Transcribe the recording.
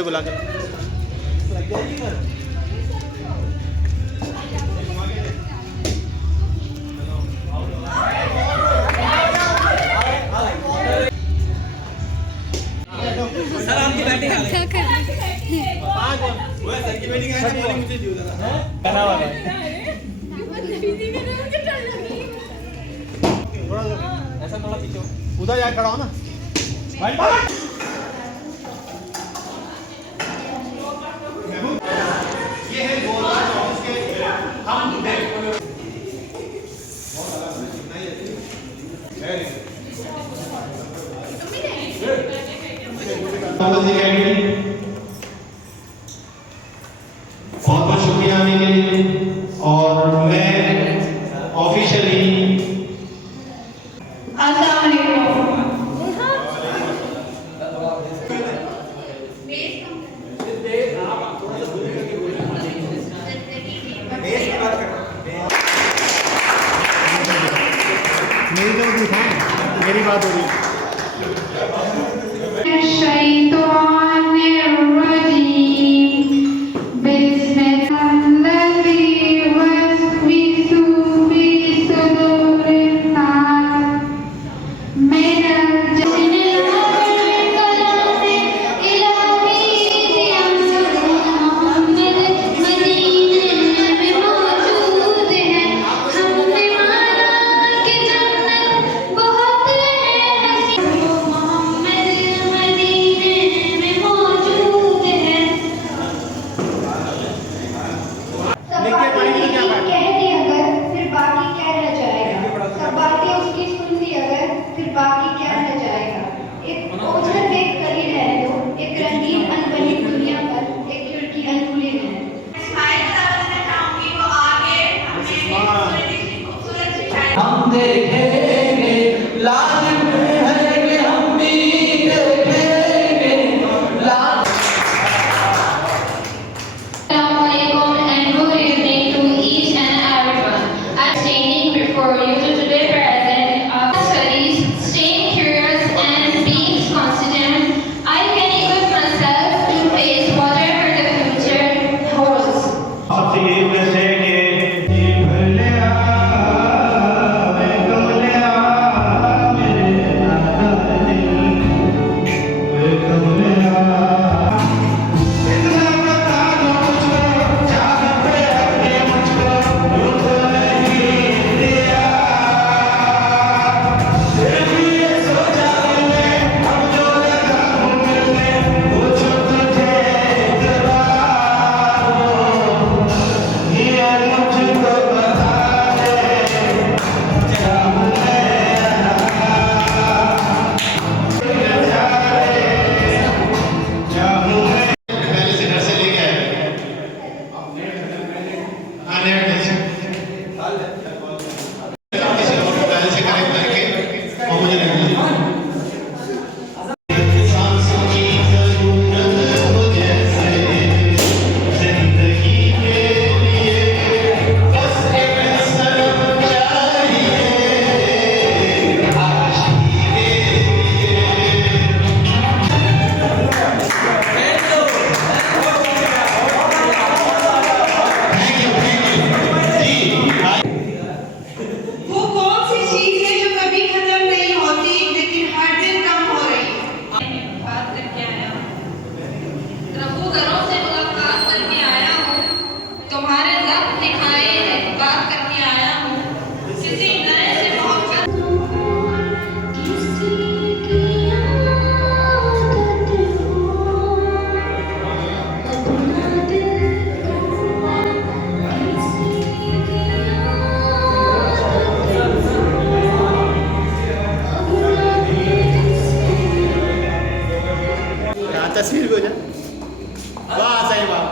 भाई बुला के। सर आपकी बैटिंग आ गई। ऐसा थोड़ा पीछे उधर जाके खड़ा हो ना। ये है बहुत बहुत शुक्रिया आने के लिए। और मैं ऑफिशियली मेरी बात हो रही है। हम देखेंगे लाजिम है कि हम भी देखेंगे लाजिम। Assalamualaikum and good evening to each and everyone. I'm standing before you to today present our studies, staying curious and being consistent. I can equip myself to face whatever the future holds. तस्वीर भी हो जाए। वाह सही बात।